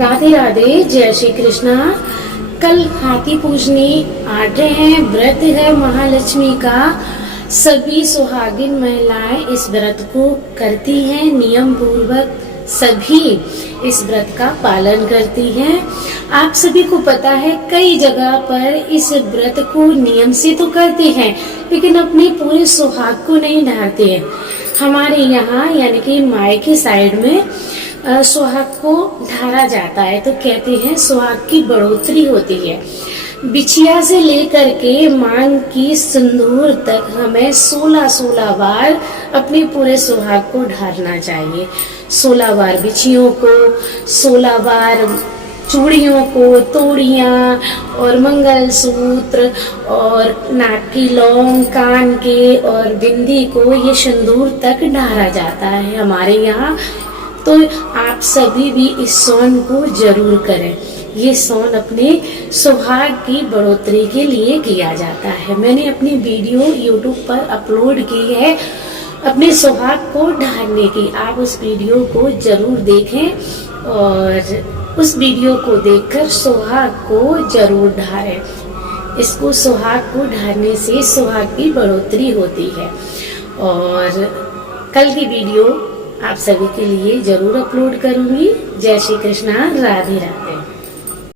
राधे राधे, जय श्री कृष्णा। कल हाथी पूजनी आ रहे हैं, व्रत है महालक्ष्मी का। सभी सुहागिन महिलाएं इस व्रत को करती हैं, नियम पूर्वक सभी इस व्रत का पालन करती हैं। आप सभी को पता है कई जगह पर इस व्रत को नियम से तो करते हैं, लेकिन अपने पूरे सुहाग को नहीं ढालते हैं। हमारे यहाँ यानी कि मायके साइड में सुहाग को ढाला जाता है, तो कहते हैं सुहाग की बढ़ोतरी होती है। बिछिया से लेकर के मांग की सिंदूर तक हमें 16 बार अपने पूरे सुहाग को ढालना चाहिए। 16 बार बिछियों को, 16 बार चूड़ियों को, तोड़ियाँ और मंगलसूत्र और नाक की लौंग, कान के और बिंदी को ये सिंदूर तक ढाला जाता है हमारे यहाँ। तो आप सभी भी इस सोन को जरूर करें। ये सोन अपने सुहाग की बढ़ोतरी के लिए किया जाता है। मैंने अपनी वीडियो YouTube पर अपलोड की है अपने सुहाग को ढालने की। आप उस वीडियो को जरूर देखें और उस वीडियो को देखकर सुहाग को जरूर ढालें। इसको सुहाग को ढालने से सुहाग की बढ़ोतरी होती है। और कल की वीडियो आप सभी के लिए जरूर अपलोड करूंगी। जय श्री कृष्णा, राधे राधे।